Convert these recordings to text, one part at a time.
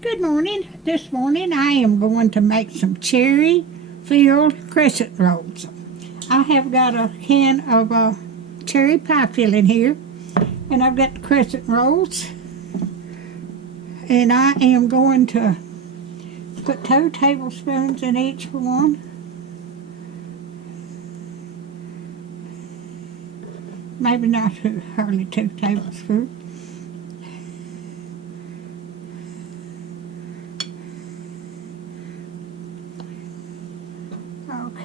Good morning. This morning I am going to make some cherry filled crescent rolls. I have got a can of cherry pie filling here, and I've got the crescent rolls, and I am going to put 2 tablespoons in each one. Maybe not hardly 2 tablespoons. Okay.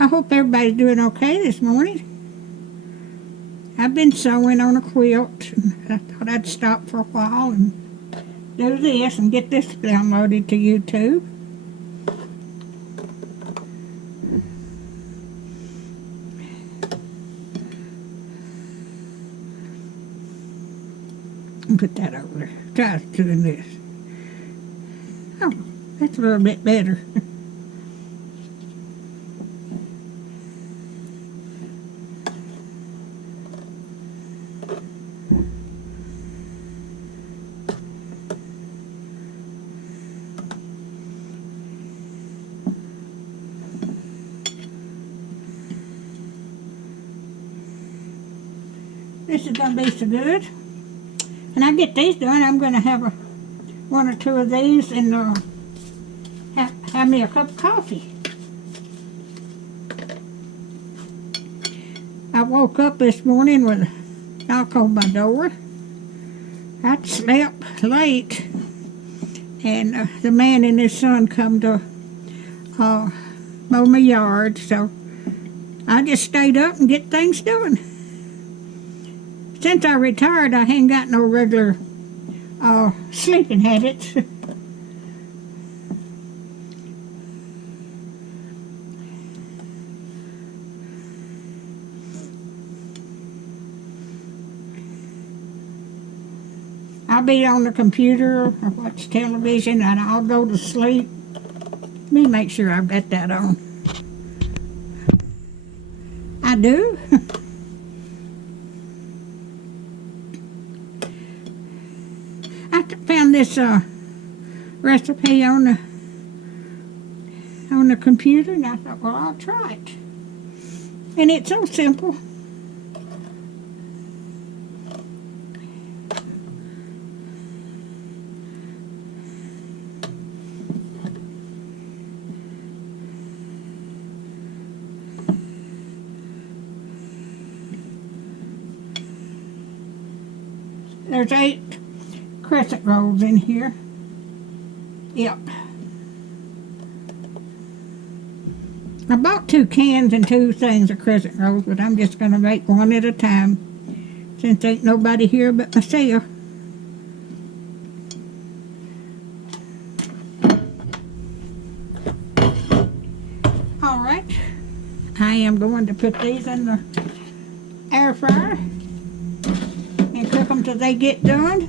I hope everybody's doing okay this morning. I've been sewing on a quilt, and I thought I'd stop for a while and do this and get this downloaded to YouTube. And put that over there. Try doing this. Oh, that's a little bit better. This is going to be so good. When I get these done, I'm going to have 1 or 2 of these and have me a cup of coffee. I woke up this morning with a knock on my door. I'd slept late, and the man and his son come to mow my yard, so I just stayed up and get things done. Since I retired, I ain't got no regular sleeping habits. I'll be on the computer or watch television, and I'll go to sleep. Let me make sure I've got that on. I do. I found this recipe on the computer, and I thought, well, I'll try it. And it's so simple. There's 8 crescent rolls in here. Yep. I bought 2 cans and 2 things of crescent rolls, but I'm just going to make one at a time since ain't nobody here but myself. Alright, I am going to put these in the air fryer and cook them till they get done.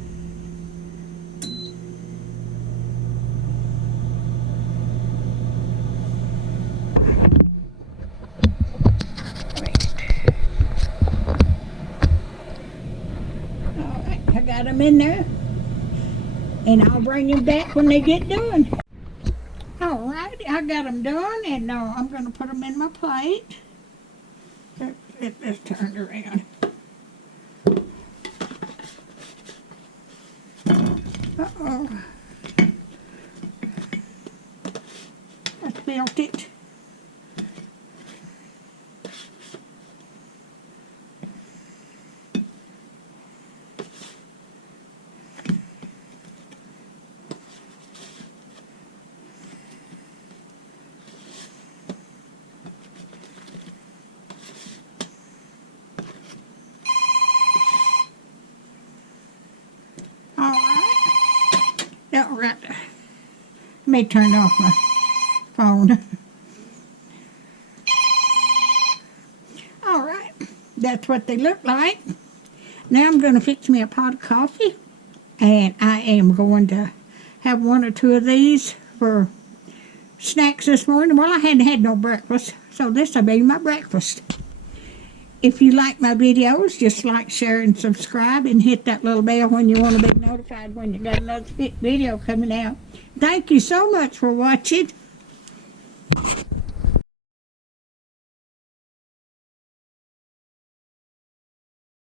Alright, I got them in there, and I'll bring them back when they get done. Alright, I got them done, and I'm going to put them in my plate. Let's turn it around. Uh-oh. I spilled it. All right. Let me turn off my phone. All right. That's what they look like. Now I'm going to fix me a pot of coffee, and I am going to have 1 or 2 of these for snacks this morning. Well, I hadn't had no breakfast, so this will be my breakfast. If you like my videos, just like, share, and subscribe, and hit that little bell when you want to be notified when you got another video coming out. Thank you so much for watching.